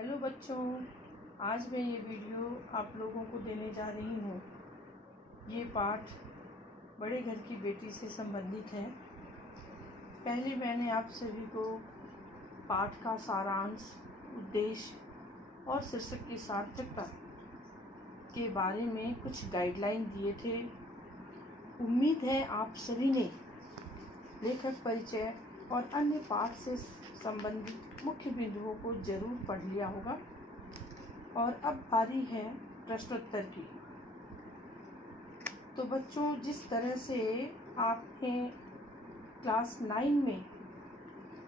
Hello बच्चों, आज मैं ये वीडियो आप लोगों को देने जा रही हूँ। ये पाठ बड़े घर की बेटी से संबंधित है। पहले मैंने आप सभी को पाठ का सारांश, उद्देश्य और शीर्षक की सार्थकता के बारे में कुछ गाइडलाइन दिए थे। उम्मीद है आप सभी ने लेखक परिचय और अन्य पाठ से संबंधित मुख्य बिंदुओं को जरूर पढ़ लिया होगा। और अब बारी है प्रश्नोत्तर की। तो बच्चों, जिस तरह से आपने क्लास 9 में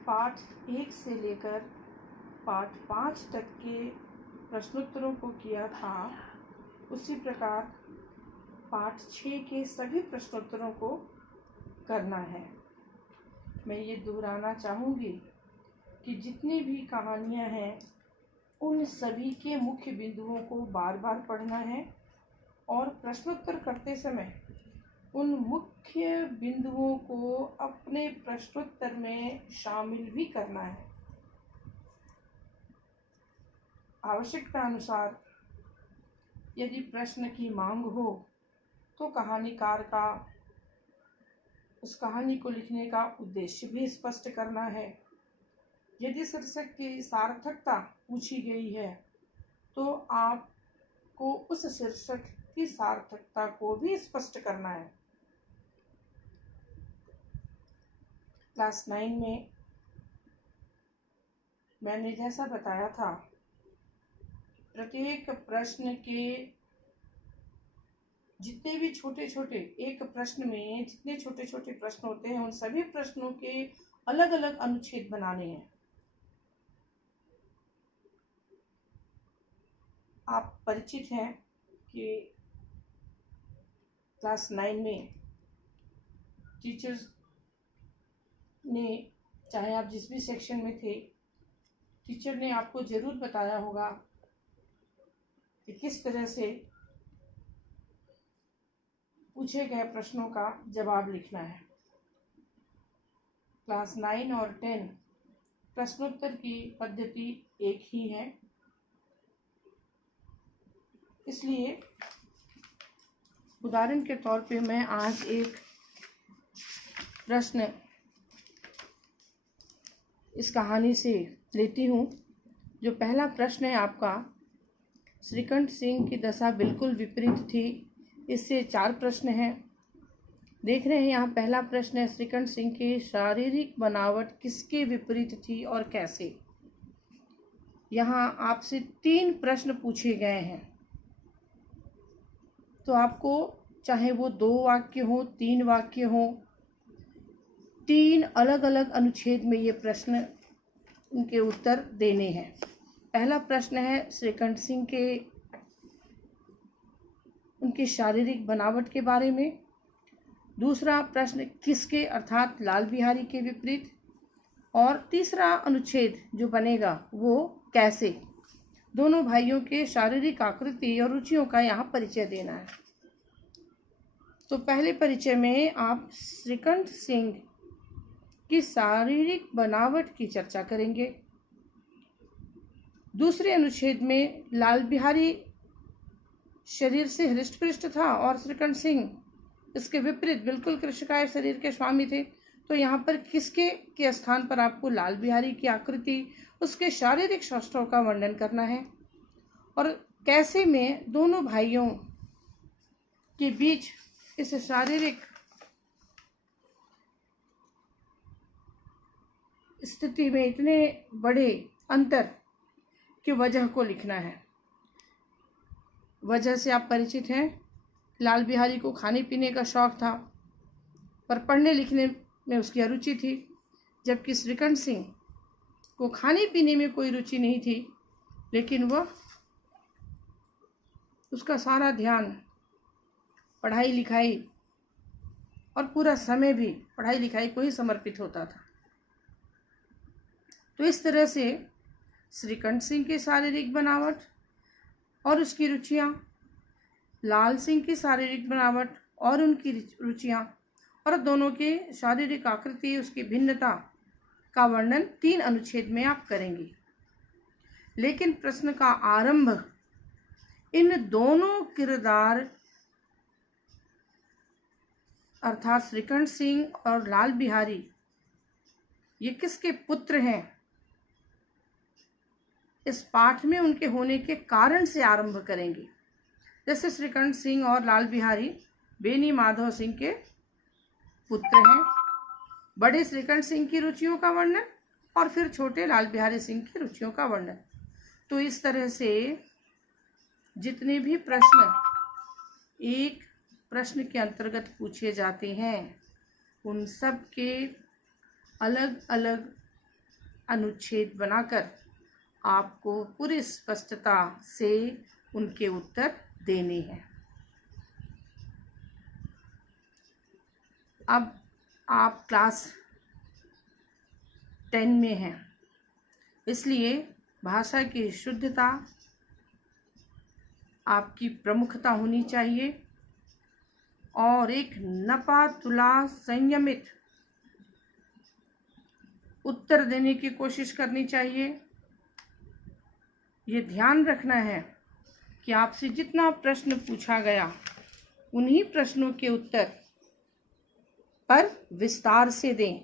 पाठ 1 से लेकर पाठ 5 तक के प्रश्नोत्तरों को किया था, उसी प्रकार पाठ 6 के सभी प्रश्नोत्तरों को करना है। मैं ये दोहराना चाहूँगी कि जितनी भी कहानियाँ हैं उन सभी के मुख्य बिंदुओं को बार बार पढ़ना है और प्रश्नोत्तर करते समय उन मुख्य बिंदुओं को अपने प्रश्नोत्तर में शामिल भी करना है। आवश्यकता अनुसार यदि प्रश्न की मांग हो तो कहानीकार का उस कहानी को लिखने का उद्देश्य भी स्पष्ट करना है। यदि शीर्षक की सार्थकता पूछी गई है तो आपको उस शीर्षक की सार्थकता को भी स्पष्ट करना है। क्लास 9 में मैंने जैसा बताया था, प्रत्येक प्रश्न के जितने भी छोटे छोटे, एक प्रश्न में जितने छोटे छोटे प्रश्न होते हैं, उन सभी प्रश्नों के अलग अलग अनुच्छेद बनाने हैं। आप परिचित हैं कि क्लास 9 में टीचर्स ने, चाहे आप जिस भी सेक्शन में थे, टीचर ने आपको ज़रूर बताया होगा कि किस तरह से पूछे गए प्रश्नों का जवाब लिखना है। क्लास 9 और 10 प्रश्नोत्तर की पद्धति एक ही है, इसलिए उदाहरण के तौर पे मैं आज एक प्रश्न इस कहानी से लेती हूँ। जो पहला प्रश्न है आपका, श्रीकंठ सिंह की दशा बिल्कुल विपरीत थी। इससे 4 प्रश्न हैं। देख रहे हैं यहाँ पहला प्रश्न है, श्रीकंठ सिंह की शारीरिक बनावट किसके विपरीत थी और कैसे। यहाँ आपसे 3 प्रश्न पूछे गए हैं, तो आपको चाहे वो 2 वाक्य हो, 3 वाक्य हो, 3 अलग अलग अनुच्छेद में ये प्रश्न उनके उत्तर देने हैं। पहला प्रश्न है श्रीकंठ सिंह के उनकी शारीरिक बनावट के बारे में। दूसरा प्रश्न किसके अर्थात लाल बिहारी के विपरीत। और तीसरा अनुच्छेद जो बनेगा वो कैसे। दोनों भाइयों के शारीरिक आकृति और रुचियों का यहाँ परिचय देना है। तो पहले परिचय में आप श्रीकंठ सिंह की शारीरिक बनावट की चर्चा करेंगे। दूसरे अनुच्छेद में लाल बिहारी शरीर से हृष्ट-पुष्ट था और श्रीकंठ सिंह इसके विपरीत बिल्कुल कृशकाय शरीर के स्वामी थे। तो यहाँ पर किसके के स्थान पर आपको लाल बिहारी की आकृति, उसके शारीरिक सौष्ठव का वर्णन करना है। और कैसे में दोनों भाइयों के बीच इस शारीरिक स्थिति में इतने बड़े अंतर की वजह को लिखना है। वजह से आप परिचित हैं। लाल बिहारी को खाने पीने का शौक था, पर पढ़ने लिखने में उसकी अरुचि थी, जबकि श्रीकंठ सिंह को खाने पीने में कोई रुचि नहीं थी, लेकिन वह उसका सारा ध्यान पढ़ाई लिखाई और पूरा समय भी पढ़ाई लिखाई को ही समर्पित होता था। तो इस तरह से श्रीकंठ सिंह की शारीरिक बनावट और उसकी रुचियाँ, लाल सिंह की शारीरिक बनावट और उनकी रुचियाँ, और दोनों के शारीरिक आकृति, उसकी भिन्नता का वर्णन 3 अनुच्छेद में आप करेंगे। लेकिन प्रश्न का आरंभ इन दोनों किरदार अर्थात श्रीकंठ सिंह और लाल बिहारी ये किसके पुत्र हैं, इस पाठ में उनके होने के कारण से आरंभ करेंगे। जैसे श्रीकंठ सिंह और लाल बिहारी बेनी माधव सिंह के पुत्र हैं, बड़े श्रीकंठ सिंह की रुचियों का वर्णन और फिर छोटे लाल बिहारी सिंह की रुचियों का वर्णन। तो इस तरह से जितने भी प्रश्न एक प्रश्न के अंतर्गत पूछे जाते हैं उन सब के अलग अलग अनुच्छेद बनाकर आपको पूरी स्पष्टता से उनके उत्तर देने हैं। अब आप क्लास 10 में हैं, इसलिए भाषा की शुद्धता आपकी प्रमुखता होनी चाहिए और एक नपा तुला संयमित उत्तर देने की कोशिश करनी चाहिए। ये ध्यान रखना है कि आपसे जितना प्रश्न पूछा गया उन्हीं प्रश्नों के उत्तर पर विस्तार से दें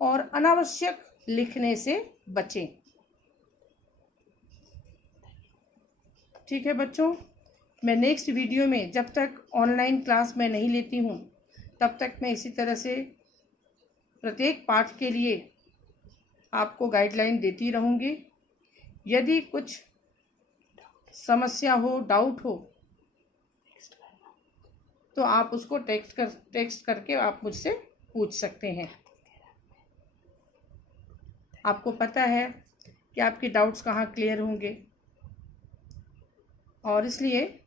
और अनावश्यक लिखने से बचें। ठीक है बच्चों, मैं नेक्स्ट वीडियो में, जब तक ऑनलाइन क्लास मैं नहीं लेती हूँ तब तक मैं इसी तरह से प्रत्येक पाठ के लिए आपको गाइडलाइन देती रहूँगी। यदि कुछ समस्या हो, डाउट हो, तो आप उसको टेक्स्ट करके आप मुझसे पूछ सकते हैं। आपको पता है कि आपके डाउट्स कहाँ क्लियर होंगे और इसलिए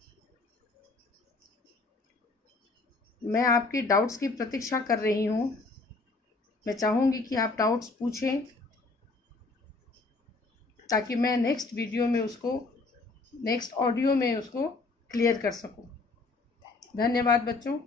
मैं आपके डाउट्स की प्रतीक्षा कर रही हूँ। मैं चाहूँगी कि आप डाउट्स पूछें ताकि मैं नेक्स्ट ऑडियो में उसको क्लियर कर सकूं। धन्यवाद बच्चों।